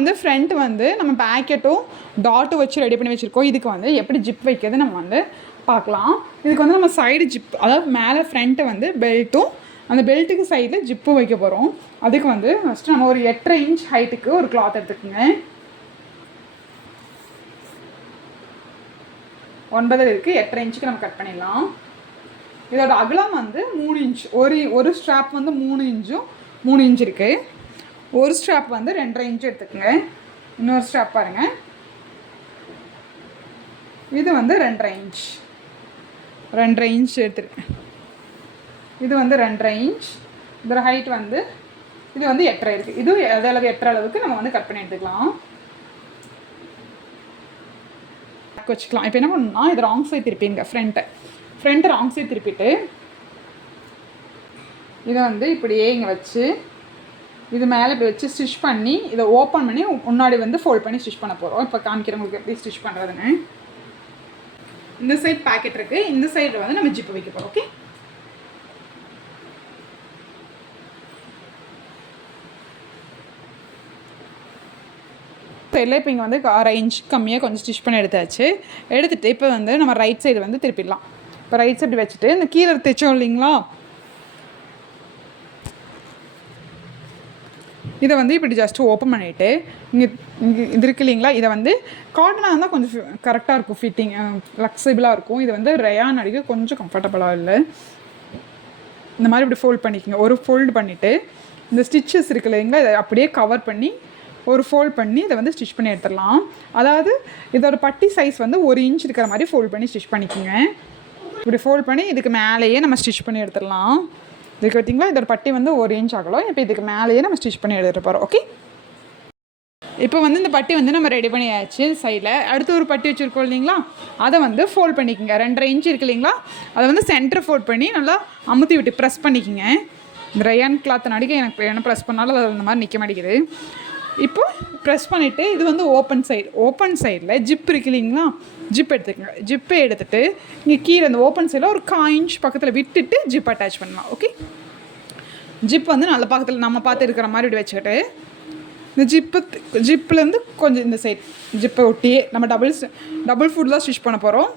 வந்து ஃப்ரண்ட் வந்து நம்ம பேக்கெட்டும் டாட்டும் வச்சு ரெடி பண்ணி வச்சுருக்கோம். இதுக்கு வந்து எப்படி ஜிப் வைக்கிறது நம்ம வந்து பார்க்கலாம். இதுக்கு வந்து நம்ம சைடு ஜிப், அதாவது மேலே ஃப்ரண்ட்டு வந்து பெல்ட்டும் அந்த பெல்ட்டுக்கு சைடில் ஜிப்பும் வைக்க போகிறோம். அதுக்கு வந்து ஃபஸ்ட்டு நம்ம ஒரு 8.5 இன்ச் ஹைட்டுக்கு ஒரு கிளாத் எடுத்துக்கோங்க. 9 இருக்குது, 8.5 இன்ச்சுக்கு நம்ம கட் பண்ணிடலாம். இதோட அகலம் வந்து 3 இன்ச். ஒரு ஸ்ட்ராப் வந்து 3 இன்ச்சும் 3 இன்ச் இருக்குது. ஒரு ஸ்ட்ராப் வந்து 2.5 இன்ச் எடுத்துக்கோங்க. இன்னொரு ஸ்ட்ராப் பாருங்கள், இது வந்து 2.5 இன்ச். 2.5 இன்ச் எடுத்துருக்கேன். இது வந்து 2.5 இன்ச். இதோட ஹைட் வந்து இது வந்து 8.5 இருக்குது. இது அதளவு 8 அளவுக்கு நம்ம வந்து கட் பண்ணி எடுத்துக்கலாம். வச்சுக்கலாம். இப்போ என்ன பண்ணணும்னா, இது ராங் சைட் திருப்பிங்க. ஃப்ரண்ட்டை ராங் சைட் திருப்பிட்டு இதை வந்து இப்படியே இங்கே வச்சு இது மேலே இப்படி வச்சு ஸ்டிச் பண்ணி இதை ஓப்பன் பண்ணி முன்னாடி வந்து ஃபோல்ட் பண்ணி ஸ்டிச் பண்ண போகிறோம். இப்போ காமிக்கிறவங்களுக்கு எப்படி ஸ்டிச் பண்ணுறதுன்னு. இந்த சைட் பேக்கெட் இருக்குது, இந்த சைடில் வந்து நம்ம ஜிப்பு வைக்க போகிறோம். ஓகே, சைடில் இப்போ இங்கே வந்து 1/2 இன்ச் கம்மியாக கொஞ்சம் ஸ்டிச் பண்ணி எடுத்துகிட்டு இப்போ வந்து நம்ம ரைட் சைடு வந்து திருப்பிடலாம். இப்போ ரைட் சைடு வச்சுட்டு இந்த கீழே தைச்சோம் இல்லைங்களா, இதை வந்து இப்படி ஜஸ்ட்டு ஓப்பன் பண்ணிவிட்டு இங்கே இது இருக்குது இல்லைங்களா, இதை வந்து காட்டனாக இருந்தால் கொஞ்சம் கரெக்டாக இருக்கும், ஃபிட்டிங் ஃப்ளெக்சிபிளாக இருக்கும். இது வந்து ரயான் அடிக்க கொஞ்சம் கம்ஃபர்டபுளாக இல்லை. இந்த மாதிரி இப்படி ஃபோல்ட் பண்ணிக்கோங்க. ஒரு ஃபோல்டு பண்ணிவிட்டு இந்த ஸ்டிச்சஸ் இருக்குது இல்லைங்களா, இதை அப்படியே கவர் பண்ணி ஒரு ஃபோல்ட் பண்ணி இதை வந்து ஸ்டிச் பண்ணி எடுத்துடலாம். அதாவது இதோட பட்டி சைஸ் வந்து 1 இன்ச் இருக்கிற மாதிரி ஃபோல்ட் பண்ணி ஸ்டிச் பண்ணிக்கோங்க. இப்படி ஃபோல்ட் பண்ணி இதுக்கு மேலேயே நம்ம ஸ்டிச் பண்ணி எடுத்துடலாம். இதுக்கு பார்த்தீங்களா, இதோட பட்டி வந்து 1 இன்ச் ஆகலாம். இப்போ இதுக்கு மேலேயே நம்ம ஸ்டிச் பண்ணி எடுத்துகிட்டு போகிறோம். ஓகே, இப்போ வந்து இந்த பட்டி வந்து நம்ம ரெடி பண்ணியாச்சு. சைடில் அடுத்து ஒரு பட்டி வச்சுருக்கோம் இல்லைங்களா, அதை வந்து ஃபோல்ட் பண்ணிக்கோங்க. 2.5 இன்ச் இருக்குது இல்லைங்களா, அதை வந்து சென்டர் ஃபோல்ட் பண்ணி நல்லா அமுத்தி விட்டு ப்ரெஸ் பண்ணிக்கோங்க. இந்த ரயான் கிளாத்தை நடிக்க எனக்கு என்ன ப்ரெஸ் பண்ணாலும் அது அந்த மாதிரி நிற்க மாட்டேங்குது. இப்போ ப்ரெஸ் பண்ணிவிட்டு இது வந்து ஓப்பன் சைடில் ஜிப் இருக்குது இல்லைங்களா, ஜிப் எடுத்துக்கோங்க. ஜிப்பை எடுத்துகிட்டு இங்கே கீழே இந்த ஓப்பன் சைடில் ஒரு 1/4 இன்ச் பக்கத்தில் விட்டுட்டு ஜிப் அட்டாச் பண்ணலாம். ஓகே, ஜிப் வந்து நல்ல பக்கத்தில் நம்ம பார்த்து இருக்கிற மாதிரி இப்படி வச்சுக்கிட்டு இந்த ஜிப்லேருந்து கொஞ்சம் இந்த சைட் ஜிப்பை ஒட்டியே நம்ம டபுள் ஃபுட் தான் ஸ்டிச் பண்ண போகிறோம்.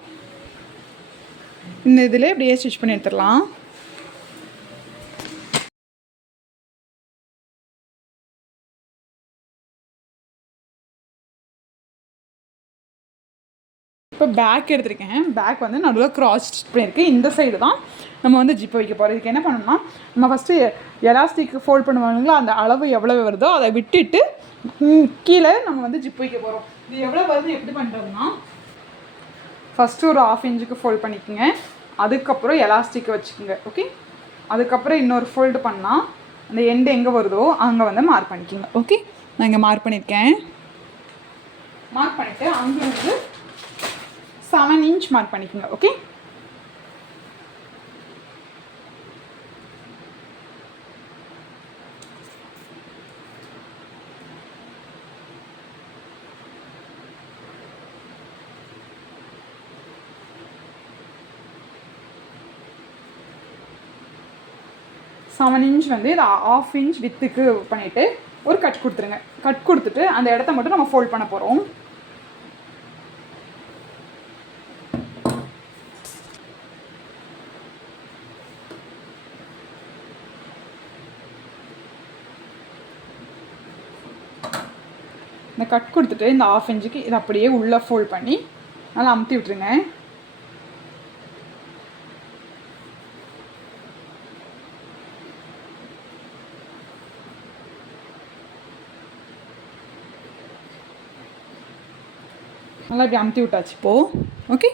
இந்த இதில் இப்படியே ஸ்டிச் பண்ணி எடுத்துடலாம். இப்போ பேக் எடுத்துருக்கேன். பேக் வந்து நடுவில் க்ராஸ் ஸ்டிச் பண்ணியிருக்கு. இந்த சைடு தான் நம்ம வந்து ஜிப்பை வைக்க போகிறோம். இதுக்கு என்ன பண்ணணும்னா, நம்ம ஃபஸ்ட்டு எலாஸ்டிக் ஃபோல்ட் பண்ணுவாங்களா, அந்த அளவு எவ்வளோ வருதோ அதை விட்டுட்டு கீழே நம்ம வந்து ஜிப் வைக்க போகிறோம். இது எவ்வளோ வருது எப்படி பண்ணுறோம்னா, ஃபஸ்ட்டு ஒரு 1/2 இன்ச்சுக்கு ஃபோல்ட் பண்ணிக்கோங்க. அதுக்கப்புறம் எலாஸ்டிக்கை வச்சுக்கோங்க. ஓகே, அதுக்கப்புறம் இன்னொரு ஃபோல்டு பண்ணால் அந்த எண்டு எங்கே வருதோ அங்கே வந்து மார்க் பண்ணிக்கோங்க. ஓகே, நான் இங்கே மார்க் பண்ணியிருக்கேன். மார்க் பண்ணிவிட்டு அங்கே வந்து 7 இன்ச் மார்க் பண்ணிக்கோங்க. ஓகே, வந்து இதை 1/2 இன்ச் வித்துக்கு பண்ணிவிட்டு ஒரு கட் கொடுத்துருங்க. கட் கொடுத்துட்டு அந்த இடத்த மட்டும் நம்ம ஃபோல்ட் பண்ண போகிறோம். இந்த கட் கொடுத்துட்டு இந்த 1/2 இன்ச்சுக்கு இதை அப்படியே உள்ளே ஃபோல்ட் பண்ணி நல்லா அமுத்தி விட்டுருங்க. நல்லா இப்படி அமுத்தி விட்டாச்சு. இப்போது ஓகே,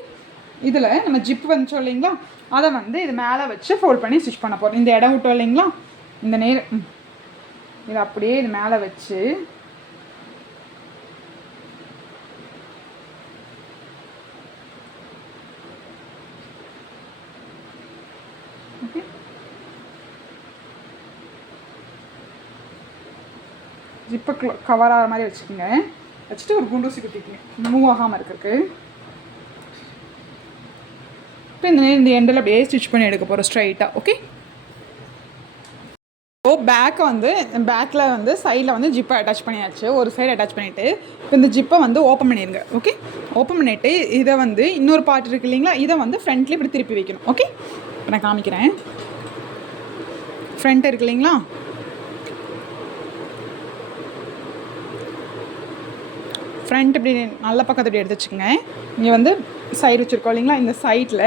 இதில் நம்ம ஜிப் வந்துச்சோம் இல்லைங்களா, அதை வந்து இது மேலே வச்சு ஃபோல்ட் பண்ணி ஸ்டிச் பண்ண போகிறோம். இந்த இடம் விட்டோம் இல்லைங்களா, இந்த நேரம் இதை அப்படியே இது மேலே வச்சு ஓகே, ஜிப்பை கவர் ஆகிற மாதிரி வச்சுக்கோங்க. வச்சுட்டு ஒரு குண்டூசி குத்திக்கோங்க மூவ் ஆகாமல் இருக்கிறதுக்கு. இப்போ இந்த எண்டில் அப்படியே ஸ்டிச் பண்ணி எடுக்க போகிறோம் ஸ்ட்ரைட்டாக. ஓகே, இப்போது பேக்கை வந்து பேக்கில் வந்து சைடில் வந்து ஜிப்பை அட்டாச் பண்ணியாச்சு. ஒரு சைடு அட்டாச் பண்ணிவிட்டு இப்போ இந்த ஜிப்பை வந்து ஓப்பன் பண்ணிடுங்க. ஓகே, ஓப்பன் பண்ணிவிட்டு இதை வந்து இன்னொரு பார்ட் இருக்குது இல்லைங்களா, இதை வந்து ஃப்ரண்ட்லேயே இப்படி திருப்பி வைக்கணும். ஓகே, இப்போ நான் காமிக்கிறேன். ஃப்ரண்ட் இருக்கு இல்லைங்களா, ஃப்ரண்ட் இப்படி நல்ல பக்கத்தை இப்படி எடுத்து வச்சுக்கோங்க. இங்கே வந்து சைடு வச்சுருக்கோம் இல்லைங்களா, இந்த சைடில்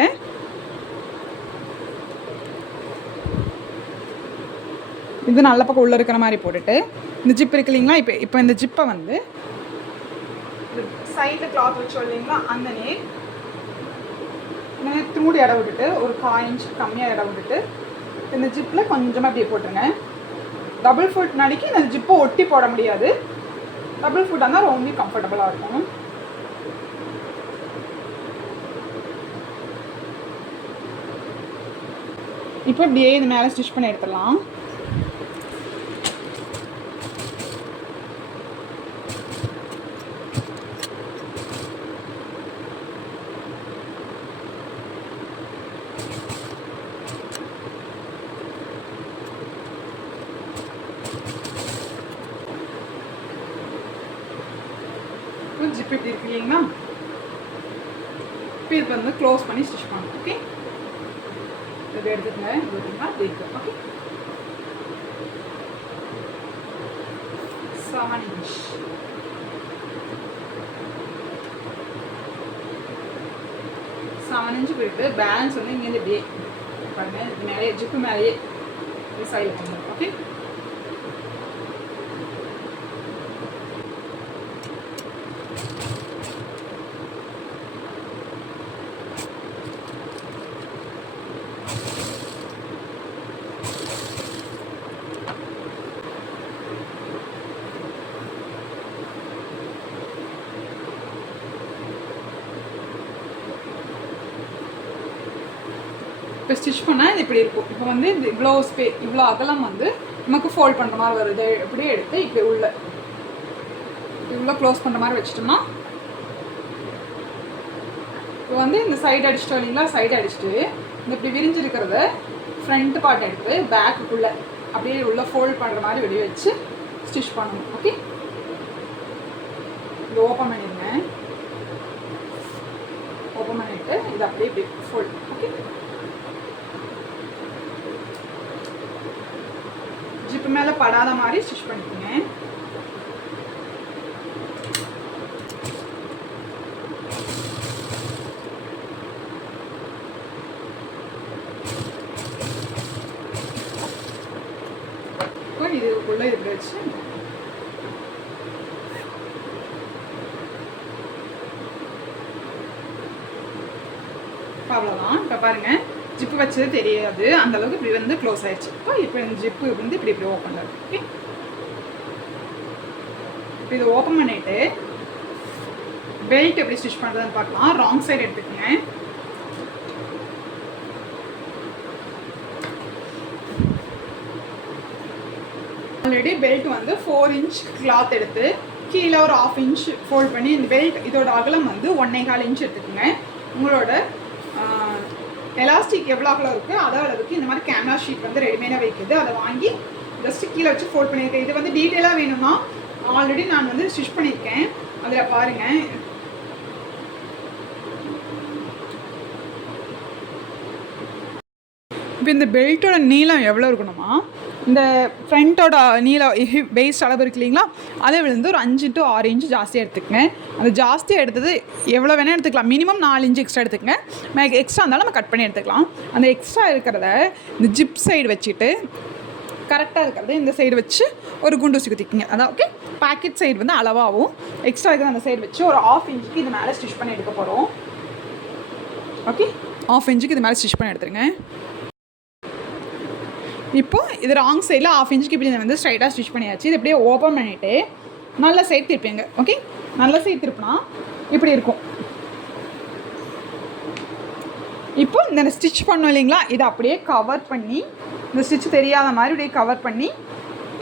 இது நல்ல பக்கம் உள்ளே இருக்கிற மாதிரி போட்டுட்டு இந்த ஜிப் இருக்கு இல்லைங்களா, இப்போ இந்த ஜிப்பை வந்து சைடில் கிளாத் வச்சோம் இல்லைங்களா, அந்த நேரத்தோடு இடம் விட்டுட்டு ஒரு 1/4 இன்ச் கம்மியாக இடம் விட்டுட்டு இந்த ஜிப்பில் கொஞ்சமாக அப்படியே போட்டுருங்க. டபுள் ஃபுட் நடிக்கி இந்த ஜிப்பை ஒட்டி போட முடியாது. டபுள் ஃபுட்டாக இருந்தால் ரொம்ப கம்ஃபர்டபுளாக இருக்கும். இப்போ இப்படியே இந்த மேலே ஸ்டிச் பண்ணி எடுத்துடலாம். ஜிப் இப்படி இருக்கு இல்லைங்களா, இப்போ இது வந்து க்ளோஸ் பண்ணி ஸ்டிச் பண்ணணும். ஓகே, இதை எடுத்துக்கங்க. அப்படி இருக்கு. Okay, 7 inch. போயிட்டு பேலன்ஸ் வந்து இங்கேருந்து இப்படியே பாருங்க, இது மேலேயே ஜிப்பு மேலேயே சைடில் பண்ணுங்க. ஓகே, இப்போ ஸ்டிச் பண்ணால் இது இப்படி இருக்கும். இப்போ வந்து இந்த இவ்வளோ அகலம் வந்து நமக்கு ஃபோல்ட் பண்ணுற மாதிரி வருது. இப்படியே எடுத்து இப்படி இவ்வளோ க்ளோஸ் பண்ணுற மாதிரி வச்சுட்டோம்னா இப்போ வந்து இந்த சைடு அடிச்சிட்டோம் இல்லைங்களா, சைடு அடிச்சுட்டு இந்த இப்படி விரிஞ்சிருக்கிறத ஃப்ரண்ட் பார்ட் எடுத்து பேக்குக்குள்ளே அப்படியே உள்ள ஃபோல்ட் பண்ணுற மாதிரி வெளியே வச்சு ஸ்டிச் பண்ணணும். ஓகே, இது ஓப்பன் பண்ணிடுங்க. ஓப்பன் பண்ணிவிட்டு இது அப்படியே இப்படி ஃபோல்ட். ஓகே, ஜிப்பு மேலே படாத மாதிரி ஸ்டிச் பண்ணிக்கோங்க. இப்போ இதுக்குள்ளே இப்படி வச்சு அவ்வளோதான். இப்போ பாருங்கள், ஜிப்பு வச்சது தெரியாது, அந்தளவுக்கு இப்படி வந்து க்ளோஸ் ஆகிடுச்சு. இப்போ இந்த ஜிப்பு வந்து இப்படி ஓப்பன் ஆகுது. ஓகே, இப்போ இதை ஓப்பன் பண்ணிவிட்டு பெல்ட் எப்படி ஸ்டிச் பண்ணுறதுன்னு பார்க்கலாம். ராங் சைடு எடுத்துக்கோங்க. ஆல்ரெடி பெல்ட் வந்து 4 inch கிளாத் எடுத்து கீழே ஒரு 1/2 inch ஃபோல்ட் பண்ணி இந்த பெல்ட் இதோட அகலம் வந்து 1.25 inch எடுத்துக்கோங்க. உங்களோட எலாஸ்டிக் எவ்வளோ அகலம் இருக்குது அதே அளவுக்கு இந்த மாதிரி கேமரா ஷீட் வந்து ரெடிமேடாக வைக்குது, அதை வாங்கி ஜஸ்ட்டு கீழே வச்சு ஃபோல்ட் பண்ணியிருக்கேன். இது வந்து டீட்டெயிலாக வேணும்னா ஆல்ரெடி நான் வந்து ஸ்டிச் பண்ணியிருக்கேன், அதில் பாருங்கள். இப்போ இந்த பெல்ட்டோட நீளம் எவ்வளோ இருக்கணுமா, இந்த ஃப்ரண்ட்டோட நீளம் வெயிஸ்ட் அளவு இருக்கு இல்லைங்களா, அதை வந்து ஒரு 5 to 6 inch ஜாஸ்தியாக எடுத்துக்கங்க. அந்த ஜாஸ்தியாக எடுத்தது எவ்வளோ வேணால் எடுத்துக்கலாம். மினிமம் 4 inch எக்ஸ்ட்ரா எடுத்துக்கங்க. எக்ஸ்ட்ரா இருந்தாலும் நம்ம கட் பண்ணி எடுத்துக்கலாம். அந்த எக்ஸ்ட்ரா இருக்கிறத இந்த ஜிப் சைடு வச்சுட்டு கரெக்டாக இருக்கிறது இந்த சைடு வச்சு ஒரு குண்டூசி குத்திக்கிங்க. அதான் ஓகே. பாக்கெட் சைடு வந்து அளவாகவும் எக்ஸ்ட்ரா இருக்கிறது அந்த சைடு வச்சு ஒரு 1/2 inch இது மேலே ஸ்டிச் பண்ணி எடுக்க போகிறோம். ஓகே, 1/2 inch இது மேலே ஸ்டிச் பண்ணி எடுத்துருங்க. இப்போது இது ராங் சைடில் 1/2 inch இப்படி வந்து ஸ்ட்ரைட்டாக ஸ்டிச் பண்ணியாச்சு. இது அப்படியே ஓப்பன் பண்ணிவிட்டு நல்ல சைடு திருப்பிங்க. ஓகே, நல்ல சைடு திருப்பினா இப்படி இருக்கும். இப்போ இந்த ஸ்டிச் பண்ணோம் இல்லைங்களா, இதை அப்படியே கவர் பண்ணி இந்த ஸ்டிச் தெரியாத மாதிரி அப்படியே கவர் பண்ணி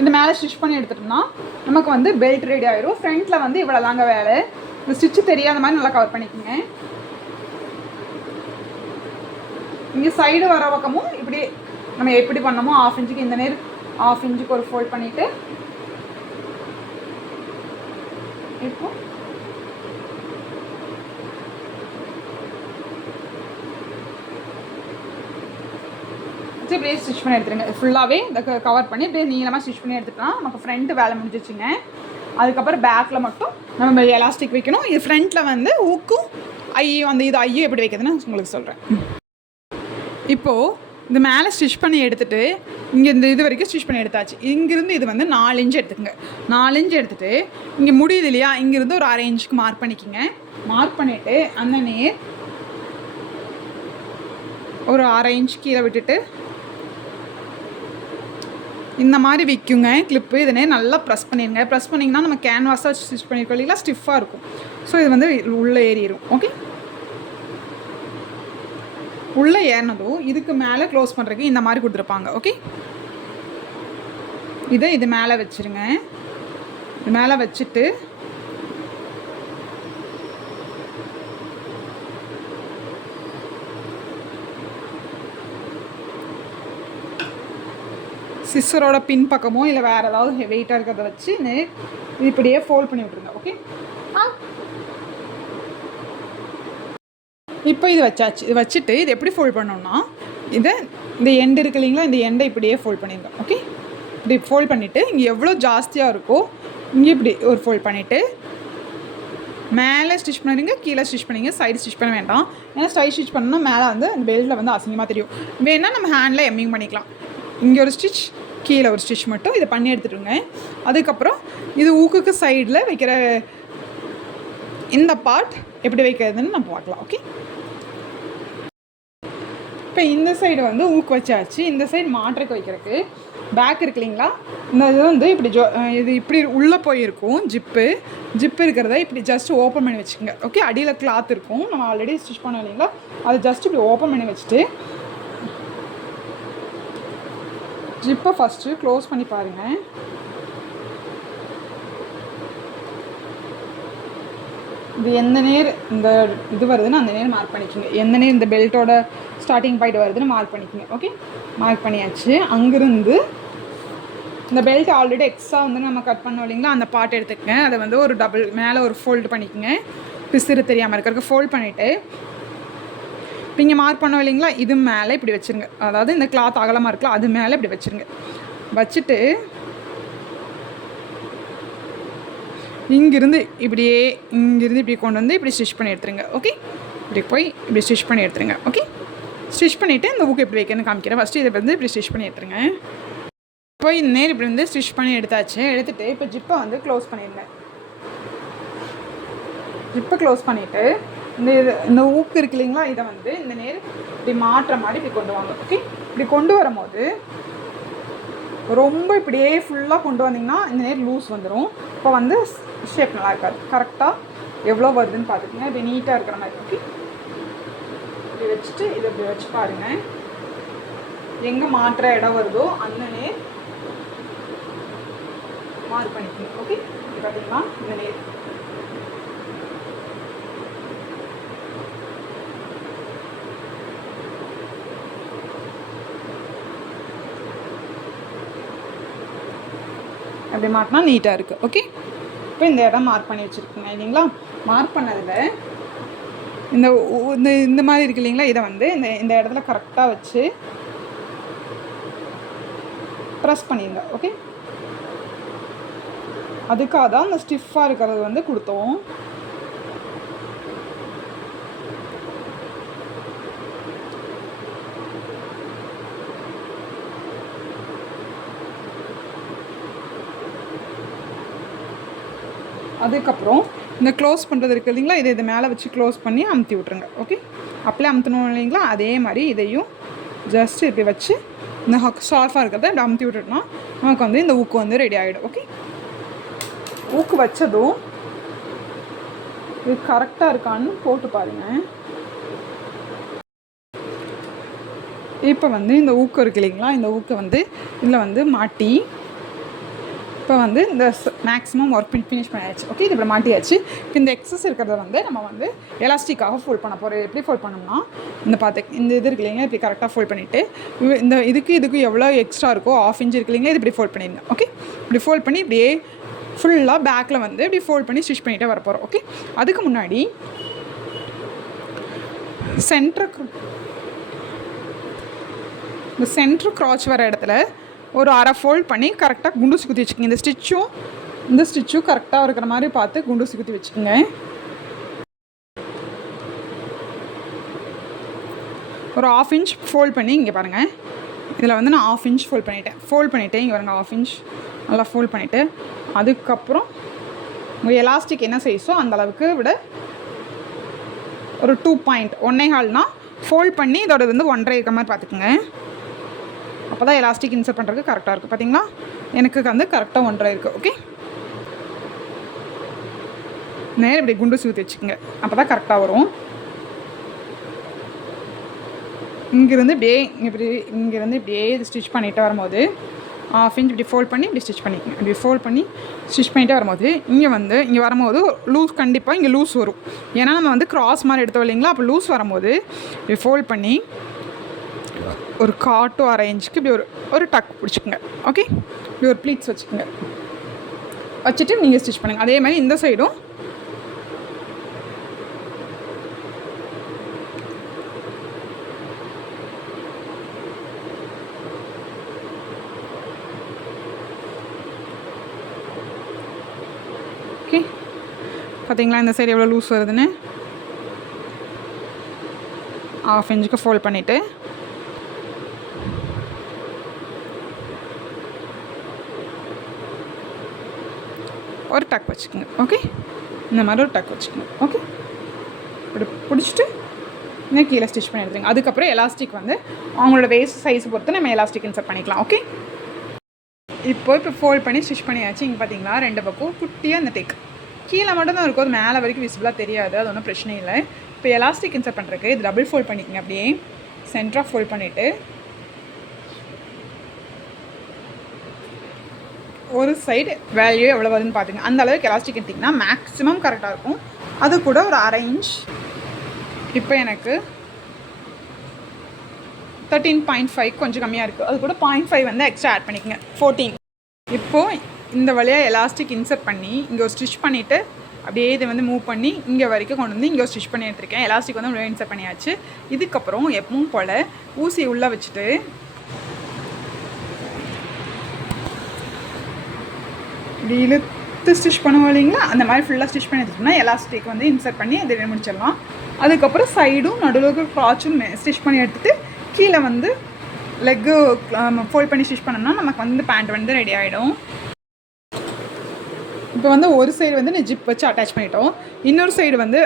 இந்த மேலே ஸ்டிச் பண்ணி எடுத்துட்டோம்னா நமக்கு வந்து பெல்ட் ரெடி ஆயிரும். ஃப்ரண்ட்டில் வந்து இவ்வளோ தாங்க வேலை. இந்த ஸ்டிச்சு தெரியாத மாதிரி நல்லா கவர் பண்ணிக்கோங்க. இங்கே சைடு வர பக்கமும் இப்படி நம்ம எப்படி பண்ணமோ 1/2 inch இந்த நேரம் 1/2 இன்ச்சுக்கு ஒரு ஃபோல்ட் பண்ணிவிட்டு இப்போ இப்படியே ஸ்டிச் பண்ணி எடுத்துருங்க. ஃபுல்லாகவே இந்த கவர் பண்ணி இப்படியே நீளமாக ஸ்டிச் பண்ணி எடுத்துக்கலாம். நமக்கு ஃப்ரண்ட்டு வேலை முடிஞ்சிச்சுங்க. அதுக்கப்புறம் பேக்கில் மட்டும் நம்ம எலாஸ்டிக் வைக்கணும். இது ஃப்ரண்ட்டில் வந்து ஊக்கும் ஐயும் அந்த இது ஐயும் எப்படி வைக்கிறதுன்னு உங்களுக்கு சொல்கிறேன். இப்போது இந்த மேலே ஸ்டிச் பண்ணி எடுத்துகிட்டு இங்கே இந்த இது வரைக்கும் ஸ்டிச் பண்ணி எடுத்தாச்சு. இங்கேருந்து இது வந்து 4 இன்ச்சு எடுத்துக்கோங்க. 4 இன்ச்சு எடுத்துகிட்டு இங்கே முடியுது இல்லையா, இங்கேருந்து ஒரு 1/2 இன்ச்சுக்கு மார்க் பண்ணிக்கோங்க. மார்க் பண்ணிவிட்டு அந்த நேர் ஒரு 1/2 இன்ச் கீழே விட்டுட்டு இந்த மாதிரி விற்குங்க கிளிப்பு. இதனே நல்லா ப்ரெஸ் பண்ணிடுங்க. ப்ரெஸ் பண்ணிங்கன்னா நம்ம கேன்வாஸாக ஸ்டிச் பண்ணியிருக்கோம் இல்லைங்களா, ஸ்டிஃபாக இருக்கும். ஸோ இது வந்து உள்ளே ஏறிடும். ஓகே, உள்ளே ஏறினதும் இதுக்கு மேலே க்ளோஸ் பண்ணுறதுக்கு இந்த மாதிரி கொடுத்துருப்பாங்க. ஓகே, இது மேலே வச்சுருங்க. இது மேலே வச்சுட்டு சிஸ்ஸரோட பின் பக்கமோ இல்லை வேறு ஏதாவது வெயிட்டாக இருக்கிறத வச்சு இப்படியே ஃபோல்ட் பண்ணி விட்ருங்க. ஓகே, இப்போ இது வச்சாச்சு. இது வச்சுட்டு இது எப்படி ஃபோல்ட் பண்ணோம்னா இந்த எண்டு இருக்கு இல்லைங்களா, இந்த எண்டை இப்படியே ஃபோல்ட் பண்ணிடுங்க. ஓகே, இப்படி ஃபோல்ட் பண்ணிவிட்டு இங்கே எவ்வளோ ஜாஸ்தியாக இருக்கோ இங்கே இப்படி ஒரு ஃபோல்ட் பண்ணிவிட்டு மேலே ஸ்டிச் பண்ணிடுங்க, கீழே ஸ்டிச் பண்ணிங்க. சைடு ஸ்டிச் பண்ண வேண்டாம், ஏன்னா சைடு ஸ்டிச் பண்ணால் மேலே வந்து அந்த பெல்ட்டில் வந்து அசிங்கமாக தெரியும். வேணால் நம்ம ஹேண்டில் எம்மிங் பண்ணிக்கலாம். இங்கே ஒரு ஸ்டிச், கீழே ஒரு ஸ்டிச் மட்டும் இதை பண்ணி எடுத்துட்டுருங்க. அதுக்கப்புறம் இது ஊக்குக்கு சைடில் வைக்கிற இந்த பார்ட் எப்படி வைக்கிறதுன்னு நம்ம பார்க்கலாம். ஓகே, இப்போ இந்த சைடு வந்து ஊக்கு வச்சாச்சு. இந்த சைடு மாட்டுறக்கு வைக்கிறதுக்கு பேக் இருக்கு இல்லைங்களா, இந்த இது வந்து இப்படி இது இப்படி உள்ளே போயிருக்கும். ஜிப்பு இருக்கிறத இப்படி ஜஸ்ட் ஓப்பன் பண்ணி வச்சுக்கோங்க. ஓகே, அடியில் கிளாத் இருக்கும், நம்ம ஆல்ரெடி ஸ்டிச் பண்ணோம் இல்லைங்களா, அதை ஜஸ்ட் இப்படி ஓப்பன் பண்ணி வச்சுட்டு ஜிப்பை ஃபஸ்ட்டு க்ளோஸ் பண்ணி பாருங்கள். இது எந்த நேர் இந்த இது வருதுன்னு அந்த நேர் மார்க் பண்ணிக்கோங்க. எந்த நேர் இந்த பெல்ட்டோட ஸ்டார்டிங் பாயிண்ட் வருதுன்னு மார்க் பண்ணிக்கோங்க. ஓகே, மார்க் பண்ணியாச்சு. அங்கேருந்து இந்த பெல்ட் ஆல்ரெடி எக்ஸ்ட்ரா வந்து நம்ம கட் பண்ணோம் இல்லைங்களா, அந்த பார்ட் எடுத்துக்கங்க. அதை வந்து ஒரு டபுள் மேலே ஒரு ஃபோல்டு பண்ணிக்கோங்க, பிசிறு தெரியாமல் இருக்கிறதுக்கு ஃபோல்ட் பண்ணிவிட்டு இப்போ இங்கே மார்க் பண்ணோம் இல்லைங்களா, இது மேலே இப்படி வச்சுருங்க. அதாவது இந்த கிளாத் அகலமாக இருக்குல்ல, அது மேலே இப்படி வச்சுருங்க. வச்சுட்டு இங்கேருந்து இப்படி கொண்டு வந்து இப்படி ஸ்டிச் பண்ணி எடுத்துருங்க. ஓகே, இப்படி போய் இப்படி ஸ்டிச் பண்ணி எடுத்துருங்க. ஓகே, ஸ்டிச் பண்ணிவிட்டு இந்த ஊக்கு எப்படி வைக்கணும்னு காமிக்கிறேன். ஃபஸ்ட்டு இதை வந்து இப்படி ஸ்டிச் பண்ணி எடுத்துருங்க. இப்போ இந்த நேர் இப்படி வந்து ஸ்டிச் பண்ணி எடுத்தாச்சு. எடுத்துகிட்டு இப்போ ஜிப்பை வந்து க்ளோஸ் பண்ணிடுங்க. ஜிப்பை க்ளோஸ் பண்ணிவிட்டு இந்த ஊக்கு இருக்கு இல்லைங்களா, இதை வந்து இந்த நேர் இப்படி மாட்டுற மாதிரி இப்படி கொண்டு வாங்க. ஓகே, இப்படி கொண்டு வரும்போது ரொம்ப இப்படியே ஃபுல்லாக கொண்டு வந்தீங்கன்னா இந்த நேர் லூஸ் வந்துடும். இப்போ வந்து ஷேப் நல்லா இருக்காது. கரெக்டாக எவ்வளோ வருதுன்னு பார்த்துக்கங்க. இப்படி நீட்டாக இருக்கிற மாதிரி. ஓகே, இப்படி வச்சுட்டு இதை இப்படி வச்சு பாருங்கள். எங்கே மாட்டுற இடம் வருதோ அந்த நேர் மார்க் பண்ணிக்கணும். ஓகே, இது பார்த்தீங்கன்னா இந்த நேர் அப்படி மாட்டினா நீட்டாக இருக்குது. ஓகே, இப்போ இந்த இடம் மார்க் பண்ணி வச்சுருக்குங்க இல்லைங்களா. மார்க் பண்ணதில் இந்த மாதிரி இருக்குது இல்லைங்களா, இதை வந்து இந்த இடத்துல கரெக்டாக வச்சு ப்ரெஸ் பண்ணிடுங்க. ஓகே, அதுக்காக தான் அந்த ஸ்டிஃபாக இருக்கிறது வந்து கொடுத்தோம். அதுக்கப்புறம் இந்த க்ளோஸ் பண்ணுறது இருக்குது இல்லைங்களா, இதை மேலே வச்சு க்ளோஸ் பண்ணி அமுத்தி விட்ருங்க. ஓகே, அப்படியே அமுத்தணும் இல்லைங்களா, அதே மாதிரி இதையும் ஜஸ்ட் இப்படி வச்சு இந்த ஷார்ப்பாக இருக்கிறத இப்படி அமுத்தி விட்டுட்டோம்னா நமக்கு வந்து இந்த ஊக்கு வந்து ரெடி ஆகிடும். ஓகே, ஊக்கு வச்சதும் இது கரெக்டாக இருக்கான்னு போட்டு பாருங்கள். இப்போ வந்து இந்த ஊக்கு இருக்கு இல்லைங்களா, இந்த ஊக்கை வந்து இதில் வந்து மாட்டி இப்போ வந்து இந்த மேக்ஸிமம் ஒர்க் ஃபினிஷ் பண்ணியாச்சு. ஓகே, இது இப்போ மாட்டியாச்சு. இப்போ இந்த எக்ஸஸ் இருக்கிறத வந்து நம்ம வந்து எலாஸ்டிக்காக ஃபோல்ட் பண்ண போகிறோம். எப்படி ஃபோல்ட் பண்ணோம்னா இந்த இது இருக்கு இல்லைங்களா, இப்படி கரெக்டாக ஃபோல்ட் பண்ணிவிட்டு இந்த இதுக்கு எவ்வளோ எக்ஸ்ட்ரா இருக்கோ 1/2 இன்ச் இருக்கு இல்லைங்களா, இது இப்படி ஃபோல்ட் பண்ணிடுங்க. ஓகே, இப்படி ஃபோல்ட் பண்ணி இப்படியே ஃபுல்லாக பேக்கில் வந்து இப்படி ஃபோல்ட் பண்ணி ஸ்டிச் பண்ணிகிட்டே வர போகிறோம். ஓகே, அதுக்கு முன்னாடி இந்த சென்ட்ரு க்ராச் வர இடத்துல ஒரு அரை ஃபோல்ட் பண்ணி கரெக்டாக குண்டூசி குத்தி வச்சுக்கோங்க. இந்த ஸ்டிச்சும் கரெக்டாக இருக்கிற மாதிரி பார்த்து குண்டூசி குத்தி வச்சுக்கோங்க. ஒரு 1/2 இன்ச் ஃபோல்ட் பண்ணி இங்கே பாருங்கள், இதில் வந்து நான் 1/2 இன்ச் ஃபோல்ட் பண்ணிவிட்டு இங்கே பாருங்கள் 1/2 இன்ச் நல்லா ஃபோல்ட் பண்ணிவிட்டு அதுக்கப்புறம் உங்கள் எலாஸ்டிக் என்ன சைஸோ அந்த அளவுக்கு விட ஒரு 1.5 ஃபோல்ட் பண்ணி இதோட வந்து 1.5 இருக்கிற மாதிரி பார்த்துக்குங்க. அப்போ தான் எலாஸ்டிக் இன்சர்ட் பண்ணுறதுக்கு கரெக்டாக இருக்குது. பார்த்தீங்களா, எனக்கு வந்து கரெக்டாக 1.5 இருக்குது. ஓகே, நேரம் இப்படி குண்டு ஊற்றி வச்சுக்கோங்க, அப்போ தான் கரெக்டாக வரும். இங்கேருந்து இப்படியே ஸ்டிச் பண்ணிகிட்டு வரும்போது 1/2 இன்ச் இப்படி ஃபோல்ட் பண்ணி இப்படி ஸ்டிச் பண்ணிக்கோங்க. இப்படி ஃபோல்ட் பண்ணி ஸ்டிச் பண்ணிகிட்டே வரும்போது இங்கே வரும்போது லூஸ் கண்டிப்பாக இங்கே லூஸ் வரும். ஏன்னா நம்ம வந்து கிராஸ் மாதிரி எடுத்தோம் இல்லைங்களா, அப்போ லூஸ் வரும்போது இப்படி ஃபோல்ட் பண்ணி ஒரு 1/4 to 1/2 இன்ச்சுக்கு இப்படி ஒரு டக் பிடிச்சிக்கோங்க. ஓகே, இப்படி ஒரு ப்ளீட்ஸ் வச்சுக்கோங்க. வச்சுட்டு நீங்கள் ஸ்டிச் பண்ணுங்கள். அதே மாதிரி இந்த சைடும் ஓகே. பார்த்தீங்களா இந்த சைடு எவ்வளோ லூஸ் வருதுன்னு. 1/2 இன்ச்சுக்கு ஃபோல்ட் பண்ணிவிட்டு ஒரு டக் வச்சுக்கோங்க. ஓகே, இந்த மாதிரி ஒரு டக் வச்சுக்கோங்க. ஓகே, இப்படி பிடிச்சிட்டு இன்னும் கீழே ஸ்டிச் பண்ணி எடுத்துங்க. அதுக்கப்புறம் எலாஸ்டிக் வந்து அவங்களோட வேஸ்ட் சைஸ் பொறுத்து நம்ம எலாஸ்டிக் இன்சர்ட் பண்ணிக்கலாம். ஓகே, இப்போ ஃபோல்ட் பண்ணி ஸ்டிச் பண்ணியாச்சு. இங்கே பார்த்தீங்களா 2 பக்கம் குட்டியாக அந்த டெக் கீழே மட்டும் தான் இருக்கும், அது மேலே வரைக்கும் விசிபிளாக தெரியாது, அது ஒன்றும் பிரச்சனை இல்லை. இப்போ எலாஸ்டிக் இன்சர்ட் பண்ணுறதுக்கு இது டபுள் ஃபோல்ட் பண்ணிக்கோங்க. அப்படியே சென்டராக ஃபோல்ட் பண்ணிவிட்டு ஒரு சைடு வேல்யூ எவ்வளோ வருதுன்னு பார்த்துங்க. அந்த அளவுக்கு எலாஸ்டிக் எடுத்திங்கன்னா மேக்ஸிமம் கரெக்டாக இருக்கும். அது கூட ஒரு 1/2 இன்ச். இப்போ எனக்கு 13.5 கொஞ்சம் கம்மியாக இருக்குது, அது கூட 0.5 வந்து எக்ஸ்ட்ரா ஆட் பண்ணிக்கோங்க, 14. இப்போது இந்த வழியாக எலாஸ்டிக் இன்சர்ட் பண்ணி இங்கே ஒரு ஸ்டிச் பண்ணிவிட்டு அப்படியே இதை வந்து மூவ் பண்ணி இங்கே வரைக்கும் கொண்டு வந்து இங்கே ஒரு ஸ்டிச் பண்ணி எடுத்துருக்கேன். எலாஸ்டிக் வந்து உள்ளே இன்சர்ட் பண்ணியாச்சு. இதுக்கப்புறம் எப்பவும் போல் ஊசி உள்ளே வச்சுட்டு இப்படி இழுத்து ஸ்டிச் பண்ணுவோம் இல்லைங்களா, அந்த மாதிரி ஃபுல்லாக ஸ்டிச் பண்ணி எடுத்துட்டோம்னா எலாஸ்டிக் வந்து இன்சர்ட் பண்ணி அதை முடிச்சிடலாம். அதுக்கப்புறம் சைடும் நடுவில் க்ராச்சும் ஸ்டிச் பண்ணி எடுத்துகிட்டு கீழே வந்து லெக்கு ஃபோல்ட் பண்ணி ஸ்டிச் பண்ணோம்னா நமக்கு வந்து பேண்ட் வந்து ரெடி ஆகிடும். இப்போ வந்து ஒரு சைடு வந்து நான் ஜிப் வச்சு அட்டாச் பண்ணிட்டோம், இன்னொரு சைடு வந்து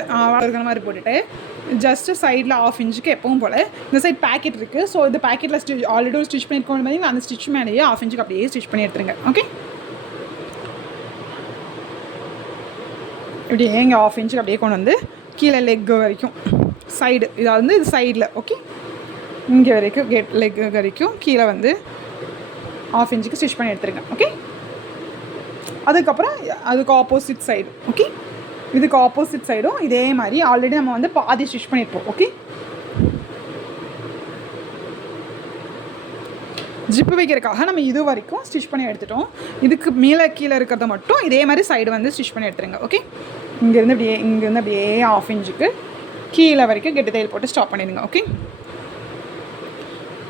இருக்கிற மாதிரி போட்டுட்டு ஜஸ்ட்டு சைடில் 1/2 இன்ச்சுக்கு எப்பவும் போல் இந்த சைட் பேக்கெட் இருக்குது. ஸோ இந்த பேக்கெட்டில் ஆல்ரெடி ஒரு ஸ்டிச் பண்ணியிருக்கோம் பார்த்தீங்கன்னா, அந்த ஸ்டிச் மேலேயே 1/2 இன்ச்சுக்கு அப்படியே ஸ்டிச் பண்ணி எடுத்துருங்க. ஓகே, இப்படி இங்கே 1/2 இன்ச்சுக்கு அப்படியே கொண்டு வந்து கீழே லெக் வரைக்கும் சைடு, இதாக வந்து இது சைடில். ஓகே, இங்கே வரைக்கும் லெக் வரைக்கும் கீழே வந்து 1/2 இன்ச்சுக்கு ஸ்டிச் பண்ணி எடுத்துருங்க. ஓகே, அதுக்கப்புறம் அதுக்கு ஆப்போசிட் சைடு. ஓகே, இதுக்கு ஆப்போசிட் சைடும் இதே மாதிரி ஆல்ரெடி நம்ம வந்து பாதி ஸ்டிச் பண்ணியிருப்போம். ஓகே, ஜிப்பு வைக்கிறதுக்காக நம்ம இது வரைக்கும் ஸ்டிச் பண்ணி எடுத்துட்டோம். இதுக்கு மேலே கீழே இருக்கிறத மட்டும் இதே மாதிரி சைடு வந்து ஸ்டிச் பண்ணி எடுத்துருங்க. ஓகே, இங்கேருந்து அப்படியே 1/2 இன்ச்சுக்கு கீழே வரைக்கும் கெட்டு தையல் போட்டு ஸ்டாப் பண்ணிடுங்க. ஓகே,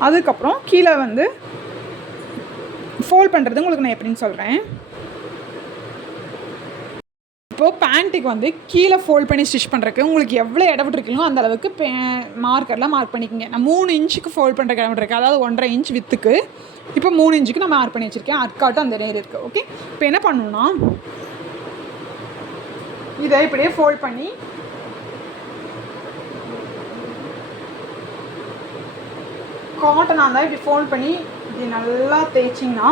அதுக்கப்புறம் கீழே வந்து ஃபோல்ட் பண்ணுறது உங்களுக்கு நான் எப்படின்னு சொல்கிறேன். இப்போது பேண்ட்டுக்கு வந்து கீழே ஃபோல்ட் பண்ணி ஸ்டிச் பண்ணுறதுக்கு உங்களுக்கு எவ்வளோ இடம் விட்டுருக்கீங்களோ அந்த அளவுக்கு மார்க்கரில் மார்க் பண்ணிக்கோங்க. நான் 3 இன்ச்சுக்கு ஃபோல்ட் பண்ணுறக்கு இடம் விட்டுருக்கேன், அதாவது 1.5 இன்ச் வித்துக்கு. இப்போ 3 இன்ச்சுக்கு நான் மார்க் பண்ணி வச்சுருக்கேன், அர்க்காட்டும் அந்த நேரம் இருக்குது. ஓகே, இப்போ என்ன பண்ணணும்னா இதை இப்படியே ஃபோல்ட் பண்ணி காட்டனாக இருந்தால் இப்படி ஃபோல்ட் பண்ணி இப்படி நல்லா தேய்ச்சிங்கன்னா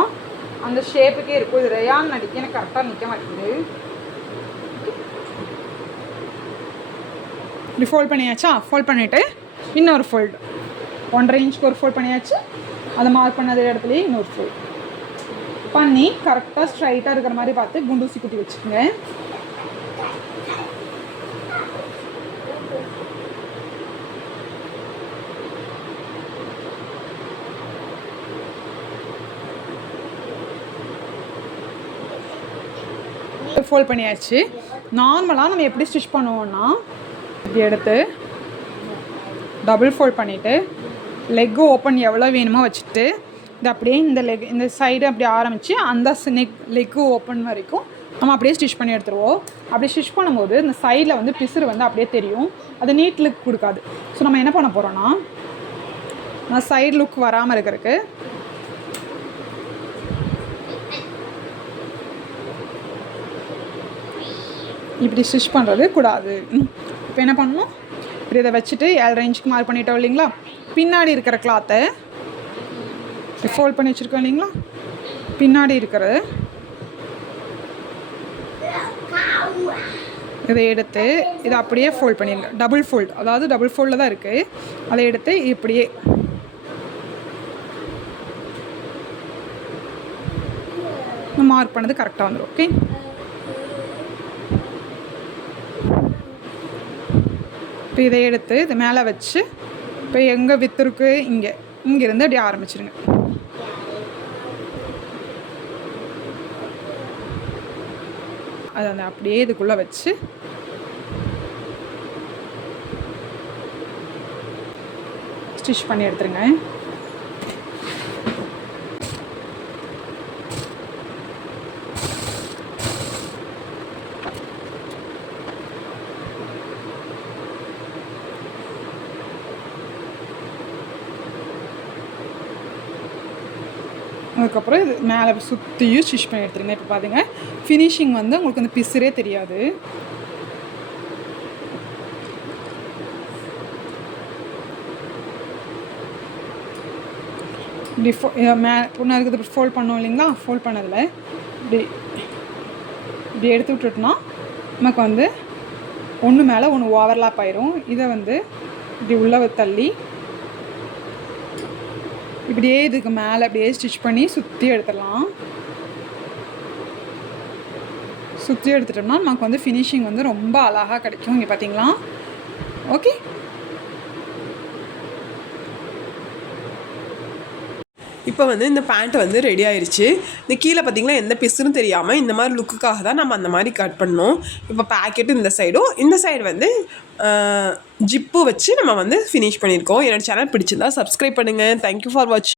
அந்த ஷேப்புக்கே இருக்கும். இது ரயான் நடிக்க எனக்கு கரெக்டாக நிற்க மாட்டேங்குது. இப்படி ஃபோல்ட் பண்ணியாச்சா, ஃபோல்ட் பண்ணிவிட்டு இன்னொரு ஃபோல்டு 1.5 இன்ச்சுக்கு ஒரு ஃபோல்ட் பண்ணியாச்சு, அதை மார்க் பண்ணது இடத்துலையே இன்னொரு ஃபோல்டு. பண்ணி கரெக்டாக ஸ்ட்ரைட்டாக இருக்கிற மாதிரி பார்த்து குண்டூசி குட்டி வச்சுக்கோங்க. ஃபோல்ட் பண்ணியாச்சு. நார்மலாக நம்ம எப்படி ஸ்டிச் பண்ணுவோன்னா இப்படி எடுத்து டபுள் ஃபோல்ட் பண்ணிவிட்டு லெக்கு ஓப்பன் எவ்வளோ வேணுமோ வச்சுட்டு இது அப்படியே இந்த சைடு அப்படி ஆரம்பித்து அந்த லெக்கு ஓப்பன் வரைக்கும் நம்ம அப்படியே ஸ்டிச் பண்ணி எடுத்துருவோம். அப்படி ஸ்டிச் பண்ணும்போது இந்த சைடில் வந்து பிசுறு வந்து அப்படியே தெரியும், அது நீட் லுக் கொடுக்காது. ஸோ நம்ம என்ன பண்ண போகிறோன்னா சைடு லுக் வராமல் இருக்கிறதுக்கு இப்படி ஸ்டிச் பண்ணுறது கூடாது. இப்போ என்ன பண்ணணும், இப்படி இதை வச்சுட்டு 7 இன்ச்சுக்கு மார்க் பண்ணிட்டோம் இல்லைங்களா. பின்னாடி இருக்கிற கிளாத்தை ஃபோல்ட் பண்ணி வச்சுருக்கோம் இல்லைங்களா, பின்னாடி இருக்கிறது இதை எடுத்து இதை அப்படியே ஃபோல்ட் பண்ணிடுங்க. டபுள் ஃபோல்ட், அதாவது டபுள் ஃபோல்டில் தான் இருக்குது. அதை எடுத்து இப்படியே மார்க் பண்ணது கரெக்டாக வந்துடும். ஓகே, இப்போ இதை எடுத்து இது மேலே வச்சு இப்போ எங்கே வித்துருக்கு இங்கேருந்து அப்படியே ஆரம்பிச்சிருங்க. அதை அந்த அப்படியே இதுக்குள்ளே வச்சு ஸ்டிச் பண்ணி எடுத்துருங்க. அதுக்கப்புறம் இது மேலே சுற்றியும் ஸ்டிச் பண்ணி எடுத்துருங்க. இப்போ பாருங்க ஃபினிஷிங் வந்து உங்களுக்கு அந்த பிசுரே தெரியாது. இப்படி பொண்ணு இருக்கிறது ஃபோல்ட் பண்ணோம் இல்லைங்களா, ஃபோல்ட் பண்ணதில் இப்படி எடுத்து விட்டுட்டோம்னா நமக்கு வந்து ஒன்று மேலே ஒன்று ஓவர்லாப் ஆயிரும். இதை வந்து இப்படி உள்ள தள்ளி இப்படியே இதுக்கு மேலே அப்படியே ஸ்டிச் பண்ணி சுற்றி எடுத்துடலாம். சுற்றி எடுத்துட்டோம்னா நமக்கு வந்து ஃபினிஷிங் வந்து ரொம்ப அழகாக கிடைக்கும். இங்கே பார்த்தீங்களா. ஓகே, இப்போ வந்து இந்த பேண்ட் வந்து ரெடி ஆயிடுச்சு. இந்த கீழே பார்த்திங்கன்னா எந்த பிசுரும் தெரியாமல் இந்த மாதிரி லுக்குக்காக தான் நம்ம அந்த மாதிரி கட் பண்ணோம். இப்போ பேக்கெட்டு இந்த சைடும், இந்த சைடு வந்து ஜிப்பு வச்சு நம்ம வந்து ஃபினிஷ் பண்ணியிருக்கோம். என்னோடய சேனல் பிடிச்சிருந்தா சப்ஸ்கிரைப் பண்ணுங்கள். தேங்க்யூ ஃபார் வாட்சிங்.